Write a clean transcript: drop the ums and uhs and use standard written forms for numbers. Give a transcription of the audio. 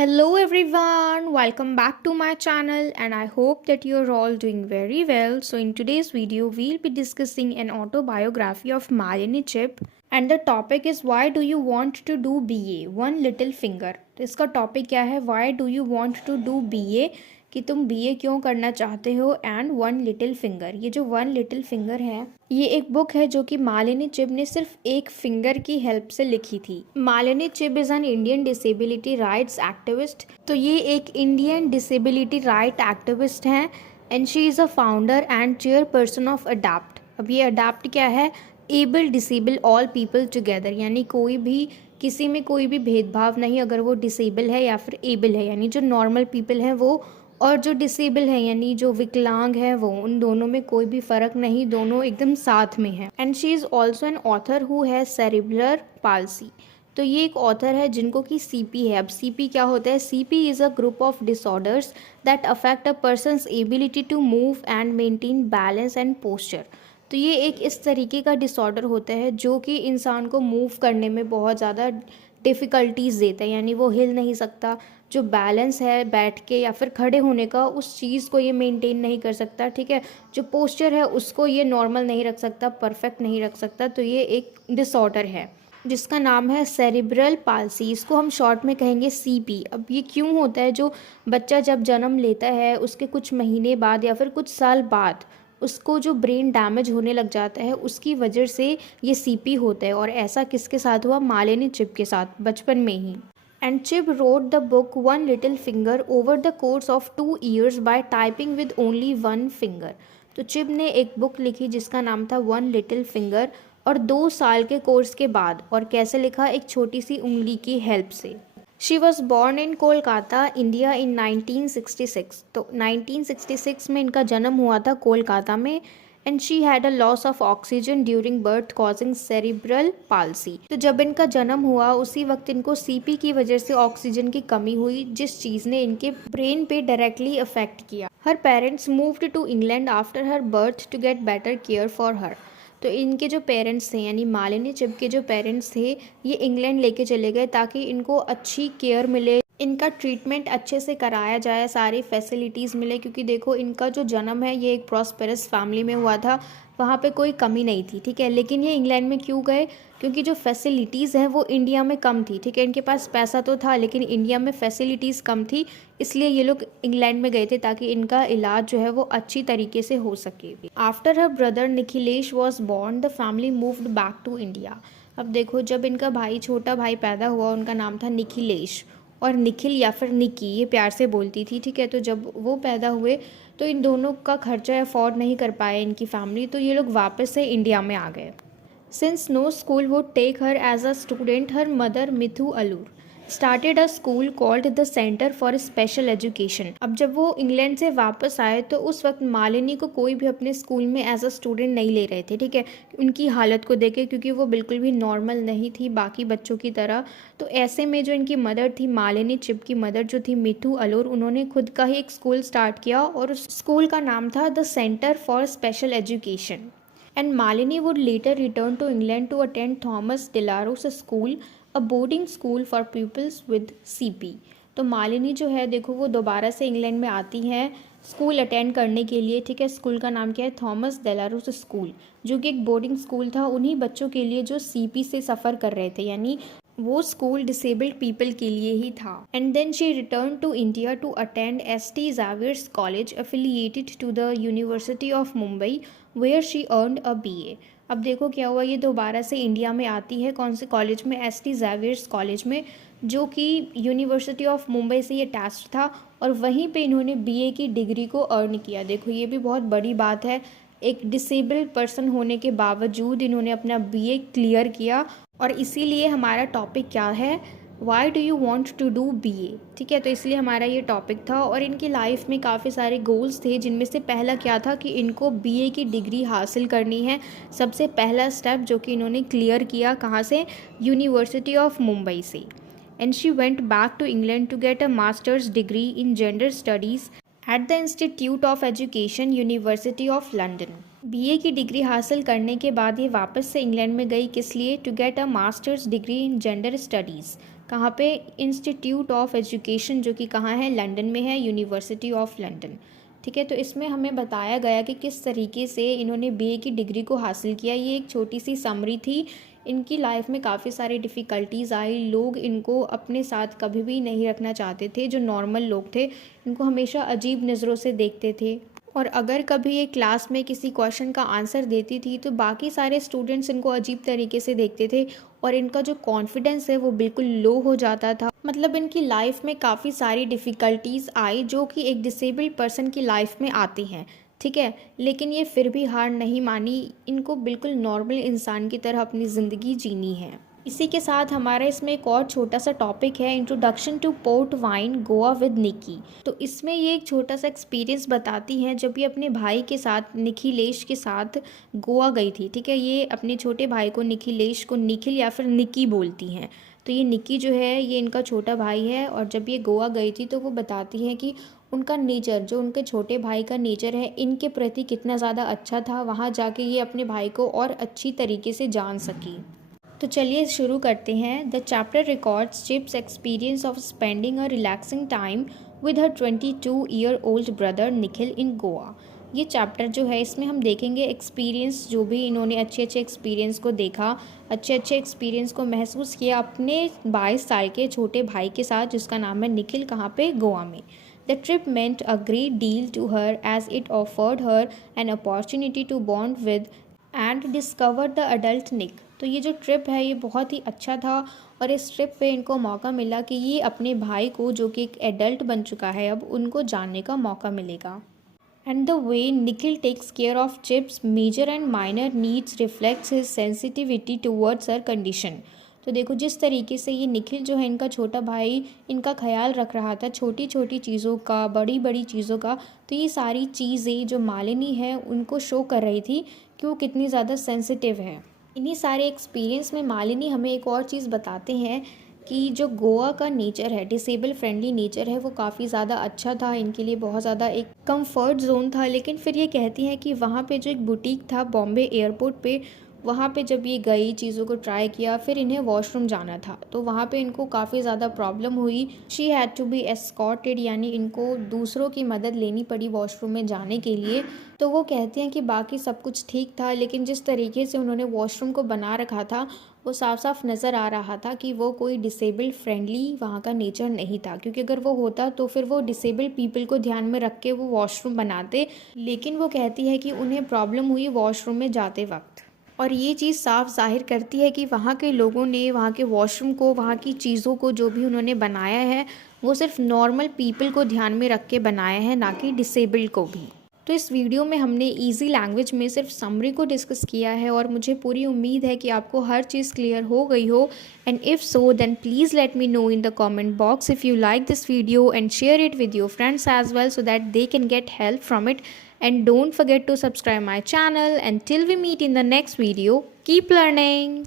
Hello everyone, welcome back to my channel and I hope that you're all doing very well. So in today's video, we'll be discussing an autobiography of Malini Chip and the topic is why do you want to do BA? One little finger. तो इसका topic क्या है? Why do you want to do BA? कि तुम BA क्यों करना चाहते हो एंड वन लिटिल फिंगर। ये जो वन लिटिल फिंगर है ये एक बुक है जो कि मालिनी चिब ने सिर्फ एक फिंगर की हेल्प से लिखी थी। Malini Chib is an Indian disability rights activist. तो ये एक इंडियन डिसेबिलिटी राइट एक्टिविस्ट हैं and she is a founder and chairperson of ADAPT. अब ये अडैप्ट क्या है? Able disable all people together, यानी कोई भी किसी में कोई भी भेदभाव नहीं, अगर वो डिसेबल है या फिर एबल है, यानी जो नॉर्मल पीपल हैं वो और जो डिसेबल है यानी जो विकलांग है वो, उन दोनों में कोई भी फ़र्क नहीं, दोनों एकदम साथ में हैं। And she is also an author who है सेरिब्रल पाल्सी। तो ये एक ऑथर है जिनको कि सीपी है। अब सीपी क्या होता है? CP is a group of disorders that affect a person's ability to move and maintain balance and posture. तो ये एक इस तरीके का डिसऑर्डर होता है जो कि इंसान को मूव करने में बहुत ज़्यादा डिफ़िकल्टीज़ देता है, यानी वो हिल नहीं सकता, जो बैलेंस है बैठ के या फिर खड़े होने का उस चीज़ को ये मेंटेन नहीं कर सकता, ठीक है, जो पोस्चर है उसको ये नॉर्मल नहीं रख सकता, परफेक्ट नहीं रख सकता। तो ये एक डिसऑर्डर है जिसका नाम है सेरिब्रल पाल्सी, इसको हम शॉर्ट में कहेंगे सीपी। अब ये क्यों होता है? जो बच्चा जब जन्म लेता है उसके कुछ महीने बाद या फिर कुछ साल बाद उसको जो ब्रेन डैमेज होने लग जाता है उसकी वजह से ये सीपी होता है। और ऐसा किसके साथ हुआ? मालिनी चिब के साथ बचपन में ही। And Chib wrote the book One Little Finger over the course of 2 years by typing with only one finger. तो चिब ने एक बुक लिखी जिसका नाम था वन लिटिल फिंगर और 2 साल के कोर्स के बाद। और कैसे लिखा? एक छोटी सी उंगली की हेल्प से। She was born in Kolkata India in 1966। तो 1966 में इनका जन्म हुआ था कोलकाता में। And she had a loss of oxygen during birth causing cerebral palsy. तो जब इनका जन्म हुआ उसी वक्त इनको सीपी की वजह से ऑक्सीजन की कमी हुई, जिस चीज़ ने इनके ब्रेन पे डायरेक्टली अफेक्ट किया। Her parents moved to England after her birth to get better care for her. तो इनके जो पेरेंट्स थे यानी मालिनी चिब के जो पेरेंट्स थे ये इंग्लैंड लेके चले गए ताकि इनको अच्छी केयर मिले, इनका ट्रीटमेंट अच्छे से कराया जाए, सारी फैसिलिटीज़ मिले। क्योंकि देखो इनका जो जन्म है ये एक प्रॉस्पेरस फैमिली में हुआ था, वहाँ पे कोई कमी नहीं थी, ठीक है। लेकिन ये इंग्लैंड में क्यों गए? क्योंकि जो फैसिलिटीज़ हैं वो इंडिया में कम थी, ठीक है। इनके पास पैसा तो था लेकिन इंडिया में फैसिलिटीज़ कम थी, इसलिए ये लोग इंग्लैंड में गए थे ताकि इनका इलाज जो है वो अच्छी तरीके से हो सके। After her brother Nikhilesh was born the family moved back to India. अब देखो जब इनका भाई छोटा भाई पैदा हुआ उनका नाम था निखिलेश, और निखिल या फिर निकी ये प्यार से बोलती थी, ठीक है। तो जब वो पैदा हुए तो इन दोनों का खर्चा अफोर्ड नहीं कर पाए इनकी फैमिली, तो ये लोग वापस से इंडिया में आ गए। Since no school would take her as a student, her mother Mithu Alur started a school called the centre for special education. अब जब वो इंग्लैंड से वापस आए तो उस वक्त मालिनी को कोई भी अपने स्कूल में एज अ स्टूडेंट नहीं ले रहे थे, ठीक है, उनकी हालत को देखे, क्योंकि वो बिल्कुल भी नॉर्मल नहीं थी बाकी बच्चों की तरह। तो ऐसे में जो इनकी मदर थी, मालिनी चिब की मदर जो थी मिथु अलूर, उन्होंने खुद का ही एक स्कूल स्टार्ट किया और उस स्कूल का नाम था the centre for special education. And Malini would later return to England to attend Thomas Delarose School, a boarding school for pupils with CP। तो मालिनी जो है देखो वो दोबारा से इंग्लैंड में आती हैं स्कूल अटेंड करने के लिए, ठीक है। स्कूल का नाम क्या है? थॉमस डेलारोस स्कूल, जो कि एक बोर्डिंग स्कूल था उन्हीं बच्चों के लिए जो सीपी से सफ़र कर रहे थे, यानी वो स्कूल डिसेबल्ड पीपल के लिए ही था। And then she return to India to attend St. Xavier's College affiliated to the University of Mumbai where she earned a BA। अब देखो क्या हुआ, ये दोबारा से इंडिया में आती है, कौन से कॉलेज में? एस.टी. ज़ावियर्स कॉलेज में, जो कि यूनिवर्सिटी ऑफ मुंबई से ये अटैच्ड था, और वहीं पे इन्होंने BA की डिग्री को अर्न किया। देखो ये भी बहुत बड़ी बात है, एक डिसेबल्ड पर्सन होने के बावजूद इन्होंने अपना BA क्लियर किया। और इसीलिए हमारा टॉपिक क्या है? Why do you want to do BA, ठीक है। तो इसलिए हमारा ये टॉपिक था। और इनकी लाइफ में काफ़ी सारे गोल्स थे, जिनमें से पहला क्या था कि इनको BA की डिग्री हासिल करनी है। सबसे पहला स्टेप जो कि इन्होंने क्लियर किया, कहाँ से? यूनिवर्सिटी ऑफ मुंबई से। And she went back to England to get a master's degree in gender studies at the institute of education university of London. BA की डिग्री हासिल करने के बाद ये वापस से इंग्लैंड में गई, किस लिए? To get a master's degree in gender studies. कहाँ पे, इंस्टीट्यूट ऑफ एजुकेशन, जो कि कहाँ है, लंदन में है, यूनिवर्सिटी ऑफ लंदन। ठीक है, तो इसमें हमें बताया गया कि किस तरीके से इन्होंने बीए की डिग्री को हासिल किया। ये एक छोटी सी समरी थी। इनकी लाइफ में काफ़ी सारी डिफ़िकल्टीज़ आई, लोग इनको अपने साथ कभी भी नहीं रखना चाहते थे। जो नॉर्मल लोग थे इनको हमेशा अजीब नज़रों से देखते थे, और अगर कभी ये क्लास में किसी क्वेश्चन का आंसर देती थी तो बाकी सारे स्टूडेंट्स इनको अजीब तरीके से देखते थे, और इनका जो कॉन्फिडेंस है वो बिल्कुल लो हो जाता था। मतलब इनकी लाइफ में काफ़ी सारी डिफ़िकल्टीज़ आई जो कि एक डिसेबल्ड पर्सन की लाइफ में आती हैं। ठीक है, लेकिन ये फिर भी हार नहीं मानी, इनको बिल्कुल नॉर्मल इंसान की तरह अपनी ज़िंदगी जीनी है। इसी के साथ हमारा इसमें एक और छोटा सा टॉपिक है, introduction to port wine Goa with Nikki. तो इसमें ये एक छोटा सा एक्सपीरियंस बताती हैं जब ये अपने भाई के साथ, निखिलेश के साथ गोवा गई थी। ठीक है, ये अपने छोटे भाई को, निखिलेश को, निखिल या फिर निकी बोलती हैं। तो ये निकी जो है ये इनका छोटा भाई है, और जब ये गोवा गई थी तो वो बताती हैं कि उनका नेचर, जो उनके छोटे भाई का नेचर है इनके प्रति कितना ज़्यादा अच्छा था। वहाँ जाके ये अपने भाई को और अच्छी तरीके से जान सकी। तो चलिए शुरू करते हैं। The chapter records Chips experience of spending a relaxing time with her 22-year-old brother Nikhil in Goa. ये चैप्टर जो है इसमें हम देखेंगे एक्सपीरियंस, जो भी इन्होंने अच्छे अच्छे एक्सपीरियंस को देखा, अच्छे अच्छे एक्सपीरियंस को महसूस किया अपने 22 साल के छोटे भाई के साथ, जिसका नाम है निखिल, कहाँ पे, गोवा में। The trip meant a great deal to her as it offered her an opportunity to bond with and discover the adult Nick. तो ये जो ट्रिप है ये बहुत ही अच्छा था, और इस ट्रिप पे इनको मौका मिला कि ये अपने भाई को, जो कि एक एडल्ट बन चुका है अब, उनको जानने का मौका मिलेगा। And the way Nikhil takes care of chips major and minor needs reflects his sensitivity towards her condition. तो देखो जिस तरीके से ये निखिल जो है, इनका छोटा भाई, इनका ख्याल रख रहा था छोटी छोटी चीज़ों का, बड़ी बड़ी चीज़ों का, तो ये सारी चीज़ें जो मालिनी है उनको शो कर रही थी कि वो कितनी ज़्यादा सेंसिटिव है। इन्हीं सारे एक्सपीरियंस में मालिनी हमें एक और चीज़ बताते हैं कि जो गोवा का नेचर है, डिसेबल फ्रेंडली नेचर है, वो काफ़ी ज़्यादा अच्छा था, इनके लिए बहुत ज़्यादा एक कंफर्ट जोन था। लेकिन फिर ये कहती हैं कि वहाँ पे जो एक बुटीक था बॉम्बे एयरपोर्ट पे, वहाँ पे जब ये गई, चीज़ों को ट्राई किया, फिर इन्हें वॉशरूम जाना था, तो वहाँ पे इनको काफ़ी ज़्यादा प्रॉब्लम हुई। She had to be escorted, यानी इनको दूसरों की मदद लेनी पड़ी वॉशरूम में जाने के लिए। तो वो कहते हैं कि बाकी सब कुछ ठीक था, लेकिन जिस तरीके से उन्होंने वॉशरूम को बना रखा था वो साफ साफ नज़र आ रहा था कि वो कोई डिसेबल फ्रेंडली वहाँ का नेचर नहीं था, क्योंकि अगर वो होता तो फिर वो डिसेबल पीपल को ध्यान में रख के वो वॉशरूम बनाते। लेकिन वो कहती है कि उन्हें प्रॉब्लम हुई वॉशरूम में जाते वक्त, और ये चीज़ साफ ज़ाहिर करती है कि वहाँ के लोगों ने वहाँ के वॉशरूम को, वहाँ की चीज़ों को जो भी उन्होंने बनाया है वो सिर्फ नॉर्मल पीपल को ध्यान में रख के बनाया है, ना कि डिसेबल्ड को भी। तो इस वीडियो में हमने इजी लैंग्वेज में सिर्फ समरी को डिस्कस किया है, और मुझे पूरी उम्मीद है कि आपको हर चीज़ क्लियर हो गई हो। And if so then please let me know in the comment box if you like this video, and share it with your friends as well so that they can get help from it. And don't forget to subscribe my channel. Until we meet in the next video, keep learning.